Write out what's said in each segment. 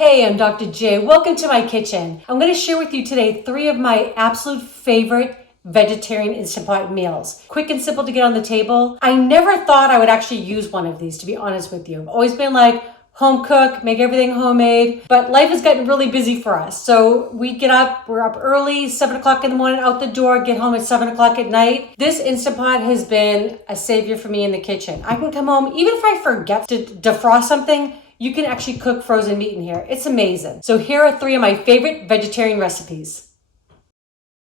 Hey, I'm Dr. J. Welcome to my kitchen. I'm going to share with you today 3 of my absolute favorite vegetarian Instant Pot meals. Quick and simple to get on the table. I never thought I would actually use one of these, to be honest with you. I've always been like, home cook, make everything homemade, but life has gotten really busy for us. So we're up early, 7 o'clock in the morning, out the door, get home at 7 o'clock at night. This Instant Pot has been a savior for me in the kitchen. I can come home, even if I forget to defrost something, you can actually cook frozen meat in here. It's amazing. So here are 3 of my favorite vegetarian recipes.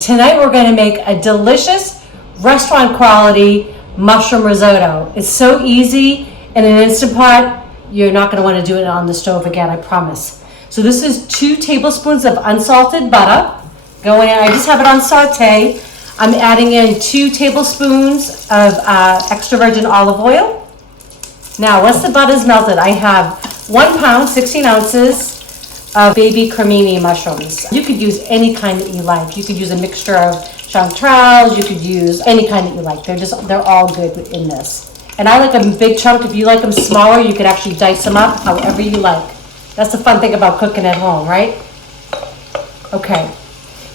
Tonight we're gonna make a delicious restaurant quality mushroom risotto. It's so easy in an Instant Pot. You're not gonna wanna do it on the stove again, I promise. So this is 2 tablespoons of unsalted butter. Going in, I just have it on Sauté. I'm adding in 2 tablespoons of extra virgin olive oil. Now, once the butter's melted, I have 1 pound, 16 ounces of baby cremini mushrooms. You could use any kind that you like. You could use a mixture of chanterelles, you could use any kind that you like. They're all good in this. And I like them big chunk. If you like them smaller, you could actually dice them up however you like. That's the fun thing about cooking at home, right? Okay,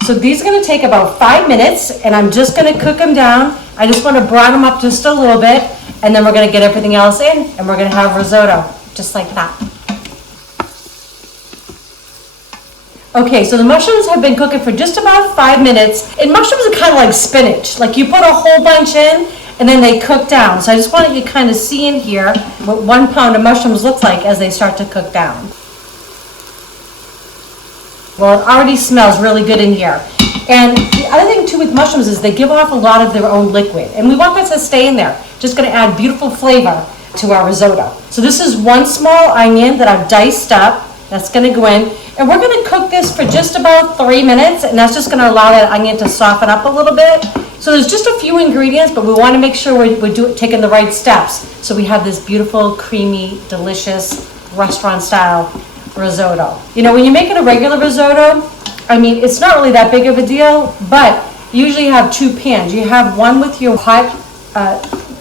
so these are gonna take about 5 minutes and I'm just gonna cook them down. I just wanna brown them up just a little bit and then we're gonna get everything else in and we're gonna have risotto, just like that. Okay, so the mushrooms have been cooking for just about 5 minutes. And mushrooms are kind of like spinach. Like you put a whole bunch in and then they cook down. So I just wanted you to kind of see in here what 1 pound of mushrooms looks like as they start to cook down. Well, it already smells really good in here. And the other thing too with mushrooms is they give off a lot of their own liquid. And we want that to stay in there. Just gonna add beautiful flavor to our risotto. So this is 1 small onion that I've diced up. That's gonna go in. And we're gonna cook this for just about 3 minutes, and that's just gonna allow that onion to soften up a little bit. So there's just a few ingredients, but we wanna make sure we're taking the right steps. So we have this beautiful, creamy, delicious, restaurant-style risotto. You know, when you're making a regular risotto, I mean, it's not really that big of a deal, but you usually have 2 pans. You have one with your hot,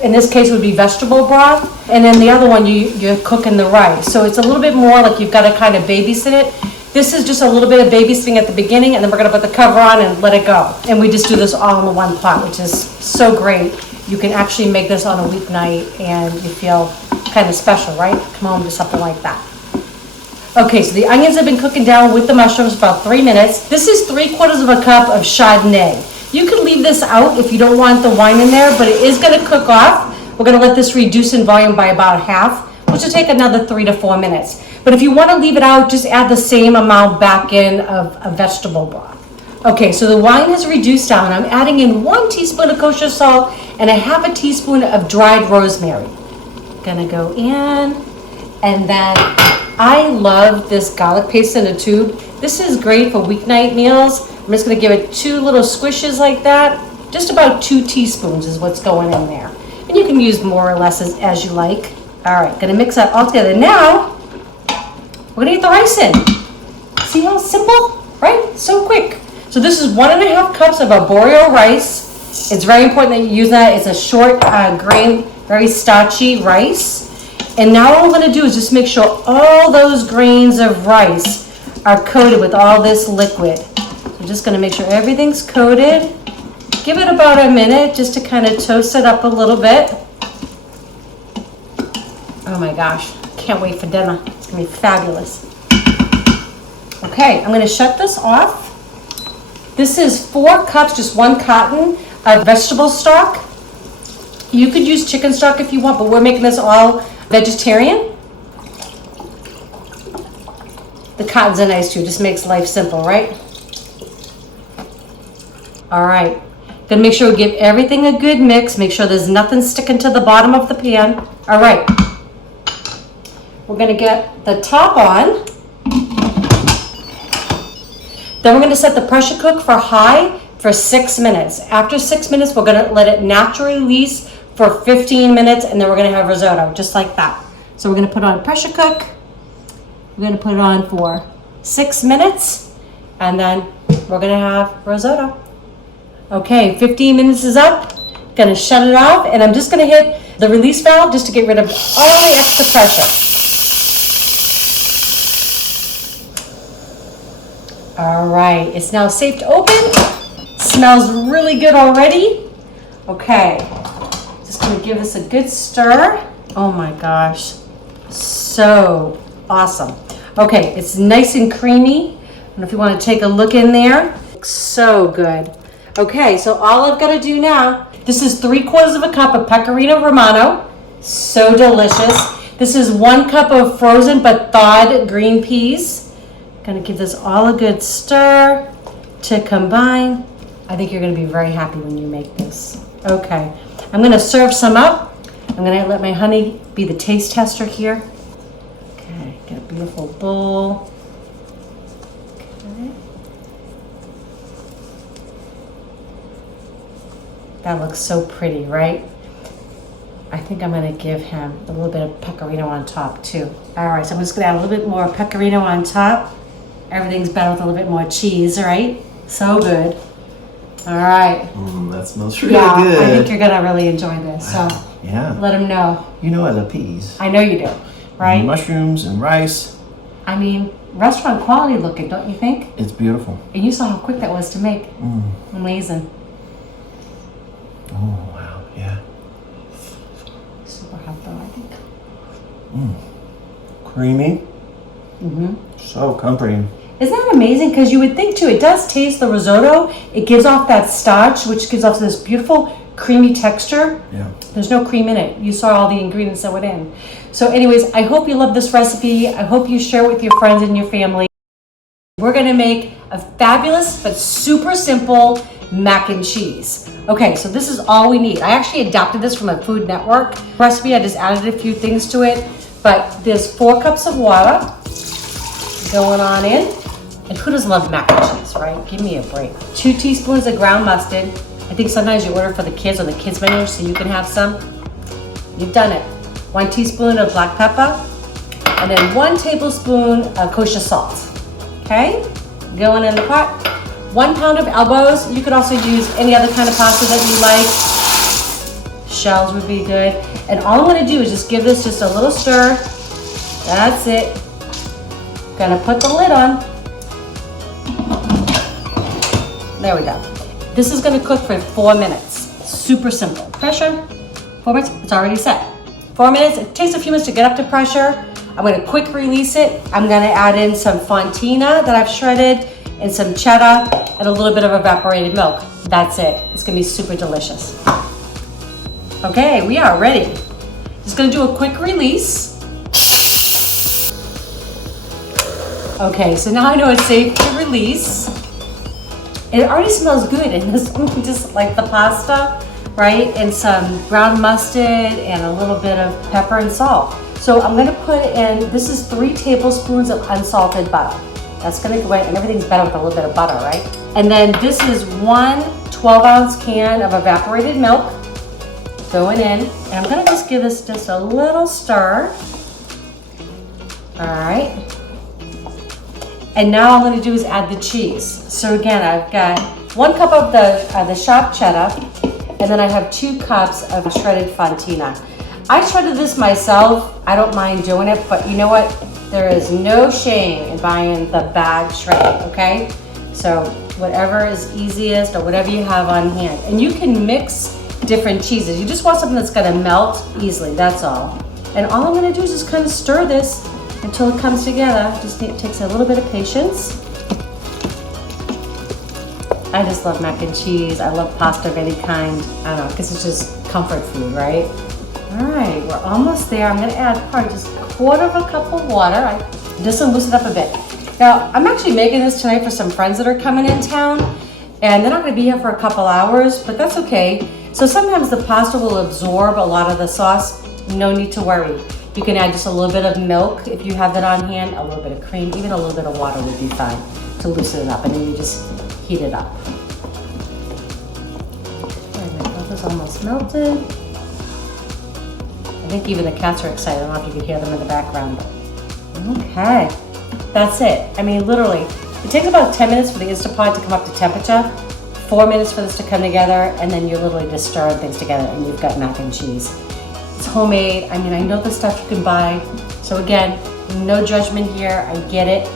in this case it would be vegetable broth, and then the other one you're cooking the rice. So it's a little bit more like you've got to kind of babysit it. This is just a little bit of babysitting at the beginning, and then we're gonna put the cover on and let it go. And we just do this all in the 1 pot, which is so great. You can actually make this on a weeknight and you feel kind of special, right? Come home to something like that. Okay, so the onions have been cooking down with the mushrooms for about 3 minutes. This is 3/4 of a cup of Chardonnay. You can leave this out if you don't want the wine in there, but it is gonna cook off. We're gonna let this reduce in volume by about half, which will take another 3 to 4 minutes. But if you wanna leave it out, just add the same amount back in of vegetable broth. Okay, so the wine has reduced down. I'm adding in 1 teaspoon of kosher salt and a 1/2 teaspoon of dried rosemary. Gonna go in, and then I love this garlic paste in a tube. This is great for weeknight meals. I'm just gonna give it 2 little squishes like that. Just about 2 teaspoons is what's going in there. And you can use more or less as you like. All right, gonna mix that all together. Now, we're gonna get the rice in. See how simple, right? So quick. So this is 1.5 cups of arborio rice. It's very important that you use that. It's a short grain, very starchy rice. And now what we're gonna do is just make sure all those grains of rice are coated with all this liquid. So I'm just gonna make sure everything's coated. Give it about a minute just to kind of toast it up a little bit. Oh my gosh, can't wait for dinner. It's gonna be fabulous. Okay, I'm gonna shut this off. This is 4 cups, just 1 carton of vegetable stock. You could use chicken stock if you want, but we're making this all vegetarian. The cartons are nice too, just makes life simple, right? All right, gonna make sure we give everything a good mix, make sure there's nothing sticking to the bottom of the pan. All right, we're gonna get the top on. Then we're gonna set the pressure cook for high for 6 minutes. After 6 minutes, we're gonna let it naturally release for 15 minutes, and then we're gonna have risotto, just like that. So we're gonna put on a pressure cook. We're gonna put it on for 6 minutes, and then we're gonna have risotto. Okay, 15 minutes is up. Gonna shut it off, and I'm just gonna hit the release valve just to get rid of all the extra pressure. All right, it's now safe to open. Smells really good already. Okay, just gonna give this a good stir. Oh my gosh, so awesome. Okay, it's nice and creamy. I don't know if you want to take a look in there. Looks so good. Okay, so all I've got to do now, this is 3/4 cup of pecorino Romano. So delicious. This is 1 cup of frozen but thawed green peas. Gonna give this all a good stir to combine. I think you're gonna be very happy when you make this. Okay, I'm gonna serve some up. I'm gonna let my honey be the taste tester here. Okay, get a beautiful bowl. Okay. That looks so pretty, right? I think I'm gonna give him a little bit of pecorino on top too. All right, so I'm just gonna add a little bit more pecorino on top. Everything's better with a little bit more cheese, right? So good. All right. That smells really Yeah, good. I think you're gonna really enjoy this. So yeah. let him know. You know I love peas. I know you do, right? Mushrooms and rice. I mean, restaurant quality looking, don't you think? It's beautiful. And you saw how quick that was to make. Amazing. Oh, wow, yeah. Super hot though, I think. Creamy. So comforting. Isn't that amazing? Because you would think too, it does taste the risotto. It gives off that starch, which gives off this beautiful creamy texture. Yeah. There's no cream in it. You saw all the ingredients that went in. So anyways, I hope you love this recipe. I hope you share it with your friends and your family. We're gonna make a fabulous but super simple mac and cheese. Okay, so this is all we need. I actually adapted this from a Food Network recipe. I just added a few things to it. But there's 4 cups of water going on in. And who doesn't love mac and cheese, right? Give me a break. 2 teaspoons of ground mustard. I think sometimes you order for the kids on the kids menu so you can have some. You've done it. 1 teaspoon of black pepper. And then 1 tablespoon of kosher salt. Okay? Going in the pot. 1 pound of elbows. You could also use any other kind of pasta that you like. Shells would be good. And all I'm gonna do is just give this just a little stir. That's it. Gonna put the lid on. There we go. This is gonna cook for 4 minutes. Super simple. Pressure, 4 minutes, it's already set. 4 minutes, it takes a few minutes to get up to pressure. I'm gonna quick release it. I'm gonna add in some fontina that I've shredded and some cheddar and a little bit of evaporated milk. That's it. It's gonna be super delicious. Okay, we are ready. Just gonna do a quick release. Okay, so now I know it's safe to release. It already smells good, and this just like the pasta, right? And some ground mustard and a little bit of pepper and salt. So I'm gonna put in, this is 3 tablespoons of unsalted butter. That's gonna go in, and everything's better with a little bit of butter, right? And then this is 1 12-ounce can of evaporated milk going in. And I'm gonna just give this just a little stir. All right. And now all I'm gonna do is add the cheese. So again, I've got 1 cup of the sharp cheddar, and then I have 2 cups of shredded fontina. I shredded this myself. I don't mind doing it, but you know what? There is no shame in buying the bag shredded, okay? So whatever is easiest or whatever you have on hand. And you can mix different cheeses. You just want something that's gonna melt easily, that's all. And all I'm gonna do is just kind of stir this until it comes together. It takes a little bit of patience. I just love mac and cheese. I love pasta of any kind. I don't know, because it's just comfort food, right? All right, we're almost there. I'm gonna add probably just 1/4 cup of water. Just to loosen it up a bit. Now, I'm actually making this tonight for some friends that are coming in town, and they're not gonna be here for a couple hours, but that's okay. So sometimes the pasta will absorb a lot of the sauce. No need to worry. You can add just a little bit of milk if you have that on hand, a little bit of cream, even a little bit of water would be fine to loosen it up, and then you just heat it up. Okay, my milk is almost melted. I think even the cats are excited. I don't know if you can hear them in the background. Okay, that's it. I mean, literally, it takes about 10 minutes for the Instant Pot to come up to temperature, 4 minutes for this to come together, and then you're literally just stirring things together and you've got mac and cheese. It's homemade. I mean, I know the stuff you can buy. So again, no judgment here. I get it.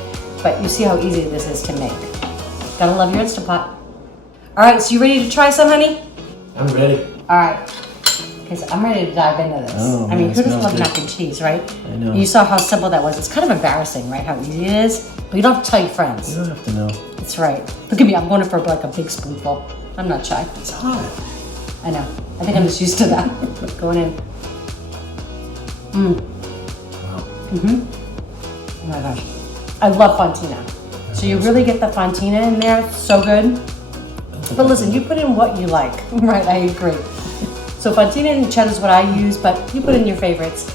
but you see how easy this is to make. Gotta love your Instant Pot. All right, so you ready to try some, honey? I'm ready. All right, because I'm ready to dive into this. Oh, I mean, who doesn't love good. mac and cheese, right? I know. You saw how simple that was. It's kind of embarrassing, right? How easy it is, but you don't have to tell your You friends. don't have to know. That's right. Look at me, I'm going in for like a big spoonful. I'm not shy. It's hot. I know. I think I'm just used to that. Going in. Wow. Oh my gosh. I love fontina. So you really get the fontina in there. It's so good. But listen, you put in what you like. Right, I agree. So fontina and cheddar is what I use, but you put in your favorites.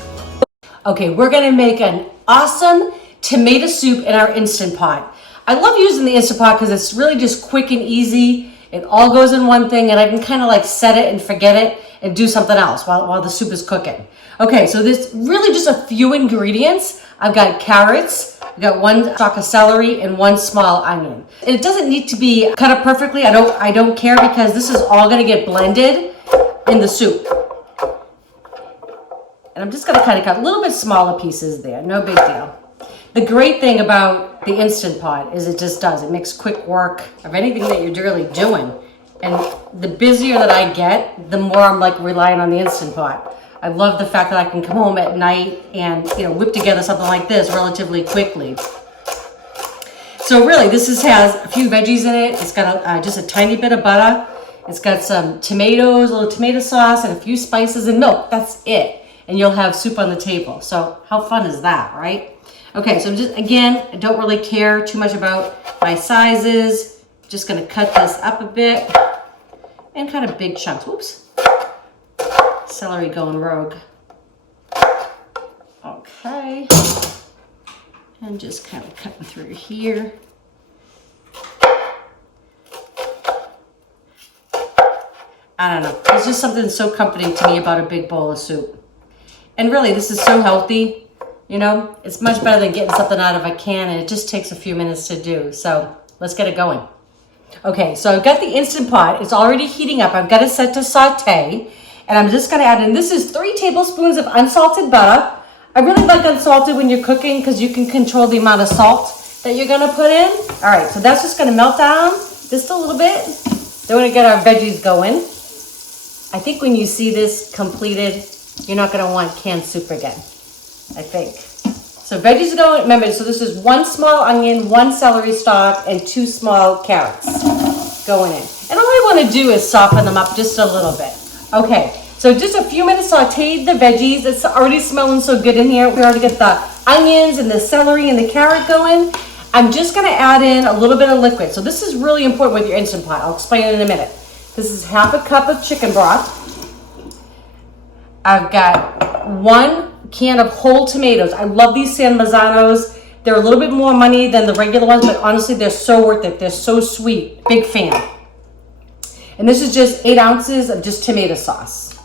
Okay, we're gonna make an awesome tomato soup in our Instant Pot. I love using the Instant Pot because it's really just quick and easy. It all goes in one thing and I can kind of like set it and forget it and do something else while the soup is cooking. Okay, so there's really just a few ingredients. I've got carrots, I've got 1 stalk of celery and 1 small onion. And it doesn't need to be cut up perfectly. I don't care because this is all gonna get blended in the soup. And I'm just gonna kind of cut a little bit smaller pieces there, no big deal. The great thing about the Instant Pot is it just does. It makes quick work of anything that you're really doing. And the busier that I get, the more I'm like relying on the Instant Pot. I love the fact that I can come home at night and, you know, whip together something like this relatively quickly. So really, this has a few veggies in it. It's got just a tiny bit of butter. It's got some tomatoes, a little tomato sauce, and a few spices and milk. That's it. And you'll have soup on the table. So how fun is that, right? Okay, so just, again, I don't really care too much about my sizes. Just gonna cut this up a bit and kind of big chunks. Whoops. Celery going rogue. Okay. And just kind of cutting through here. I don't know. There's just something so comforting to me about a big bowl of soup. And really, this is so healthy. You know, it's much better than getting something out of a can, and it just takes a few minutes to do. So let's get it going. Okay, so I've got the Instant Pot. It's already heating up. I've got it set to saute, and I'm just gonna add in, this is 3 tablespoons of unsalted butter. I really like unsalted when you're cooking because you can control the amount of salt that you're gonna put in. All right, so that's just gonna melt down just a little bit. Then we're gonna get our veggies going. I think when you see this completed, you're not gonna want canned soup again, I think. So veggies are going, remember, so this is 1 small onion, 1 celery stalk, and 2 small carrots going in. And all I wanna do is soften them up just a little bit. Okay, so just a few minutes sauteed the veggies. It's already smelling so good in here. We already got the onions and the celery and the carrot going. I'm just gonna add in a little bit of liquid. So this is really important with your Instant Pot. I'll explain it in a minute. This is half a cup of chicken broth. I've got 1 can of whole tomatoes. I love these San Mazzanos. They're a little bit more money than the regular ones, but honestly, they're so worth it. They're so sweet. Big fan. And this is just 8 ounces of just tomato sauce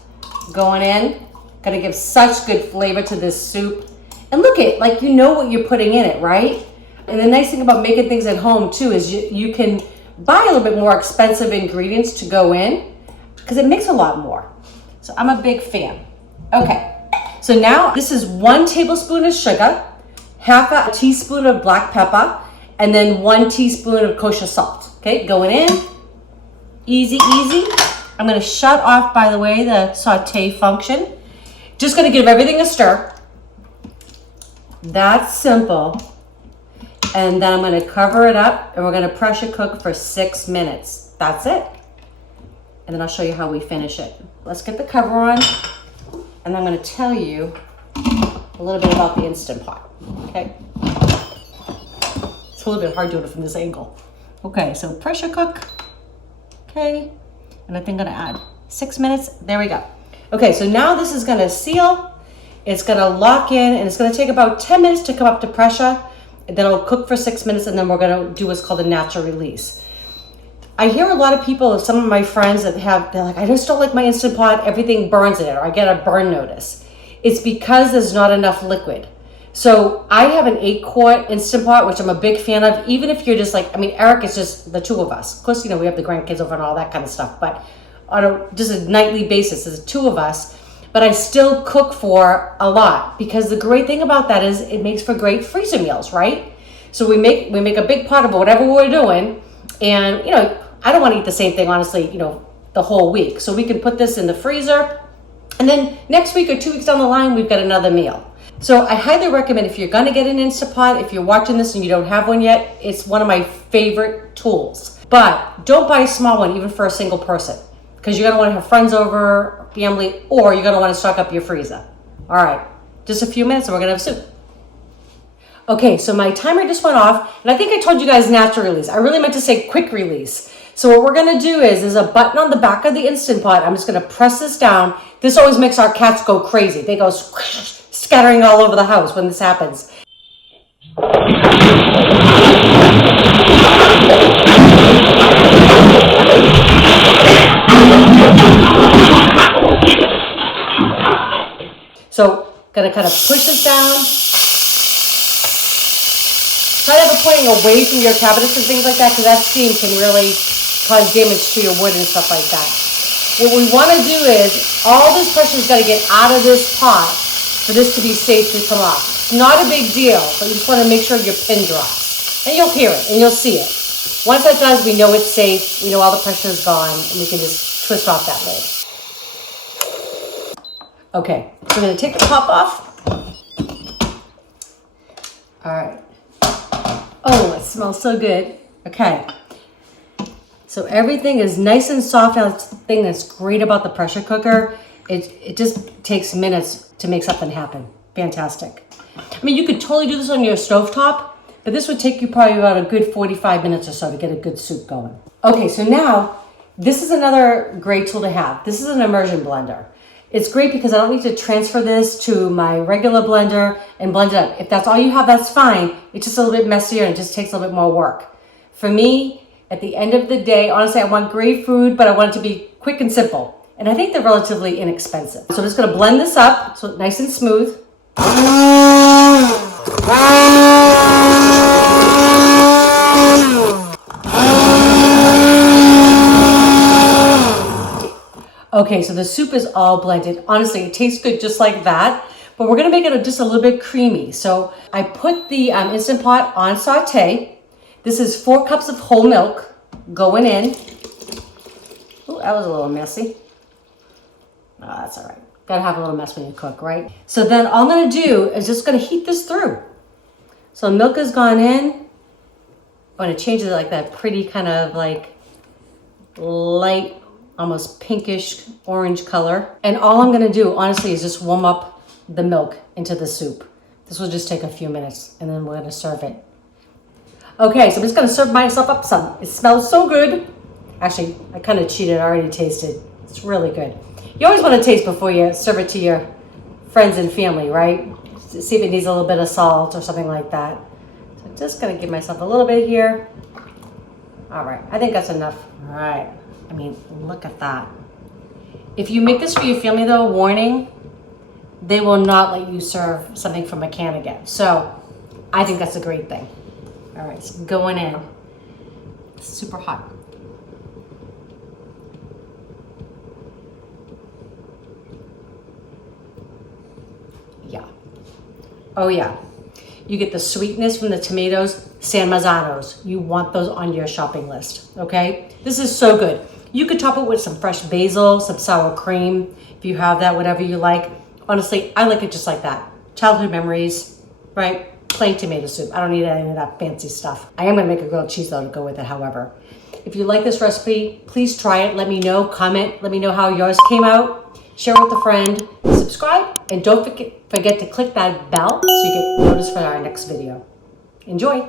going in. Gonna give such good flavor to this soup. And look at, like, you know what you're putting in it, right? And the nice thing about making things at home too is you can buy a little bit more expensive ingredients to go in because it makes a lot more. So I'm a big fan. Okay, so now this is 1 tablespoon of sugar, half a teaspoon of black pepper, and then 1 teaspoon of kosher salt. Okay, going in, easy, easy. I'm gonna shut off, by the way, the saute function. Just gonna give everything a stir. That's simple. And then I'm gonna cover it up and we're gonna pressure cook for 6 minutes. That's it. And then I'll show you how we finish it. Let's get the cover on. And I'm gonna tell you a little bit about the Instant Pot, okay? It's a little bit hard doing it from this angle. Okay, so pressure cook, okay? And I think I'm gonna add 6 minutes, there we go. Okay, so now this is gonna seal, it's gonna lock in, and it's gonna take about 10 minutes to come up to pressure, and then it'll cook for 6 minutes, and then we're gonna do what's called a natural release. I hear a lot of people, some of my friends they're like, I just don't like my Instant Pot, everything burns in it, or I get a burn notice. It's because there's not enough liquid. So I have an 8-quart Instant Pot, which I'm a big fan of, even if you're just like, I mean, Eric is just the 2 of us. Of course, you know, we have the grandkids over and all that kind of stuff, but on just a nightly basis, there's 2 of us, but I still cook for a lot because the great thing about that is it makes for great freezer meals, right? So we make a big pot of whatever we're doing, and I don't want to eat the same thing, honestly, the whole week. So we can put this in the freezer, and then next week or 2 weeks down the line, we've got another meal. So I highly recommend, if you're gonna get an Instant Pot, if you're watching this and you don't have one yet, it's one of my favorite tools. But don't buy a small one, even for a single person, because you're gonna wanna have friends over, family, or you're gonna wanna stock up your freezer. All right, just a few minutes and we're gonna have soup. Okay, so my timer just went off, and I think I told you guys natural release. I really meant to say quick release. So what we're gonna do is, there's a button on the back of the Instant Pot. I'm just gonna press this down. This always makes our cats go crazy. They go squish, scattering all over the house when this happens. So, gonna kind of push this down. Try to have it pointing away from your cabinets and things like that, because that steam can really cause damage to your wood and stuff like that. What we want to do is, all this pressure is got to get out of this pot for this to be safe to come off. It's not a big deal, but you just want to make sure your pin drops. And you'll hear it, and you'll see it. Once that does, we know it's safe, we know all the pressure is gone, and we can just twist off that lid. Okay, so I'm going to take the top off. All right. Oh, it smells so good. Okay. So everything is nice and soft. Now, the thing that's great about the pressure cooker, it just takes minutes to make something happen. Fantastic. I mean, you could totally do this on your stovetop, but this would take you probably about a good 45 minutes or so to get a good soup going. Okay, so now, this is another great tool to have. This is an immersion blender. It's great because I don't need to transfer this to my regular blender and blend it up. If that's all you have, that's fine. It's just a little bit messier and it just takes a little bit more work. For me, at the end of the day, honestly, I want great food, but I want it to be quick and simple. And I think they're relatively inexpensive. So I'm just gonna blend this up so it's nice and smooth. Okay, so the soup is all blended. Honestly, it tastes good just like that, but we're gonna make it just a little bit creamy. So I put the Instant Pot on Sauté. This is 4 cups of whole milk going in. Ooh, that was a little messy. Oh, that's all right. Gotta have a little mess when you cook, right? So then all I'm gonna do is just gonna heat this through. So milk has gone in. I'm gonna change it like that pretty kind of like light, almost pinkish orange color. And all I'm gonna do, honestly, is just warm up the milk into the soup. This will just take a few minutes and then we're gonna serve it. Okay, so I'm just gonna serve myself up some. It smells so good. Actually, I kind of cheated, I already tasted. It's really good. You always wanna taste before you serve it to your friends and family, right? See if it needs a little bit of salt or something like that. So I'm just gonna give myself a little bit here. All right, I think that's enough. All right. I mean, look at that. If you make this for your family though, warning, they will not let you serve something from a can again. So I think that's a great thing. All right, so going in. It's super hot. Yeah. Oh yeah. You get the sweetness from the tomatoes, San Mazzanos. You want those on your shopping list, okay? This is so good. You could top it with some fresh basil, some sour cream, if you have that, whatever you like. Honestly, I like it just like that. Childhood memories, right? Plain tomato soup. I don't need any of that fancy stuff. I am gonna make a grilled cheese though to go with it, however. If you like this recipe, please try it. Let me know, comment. Let me know how yours came out. Share it with a friend. Subscribe, and don't forget to click that bell so you get notice for our next video. Enjoy.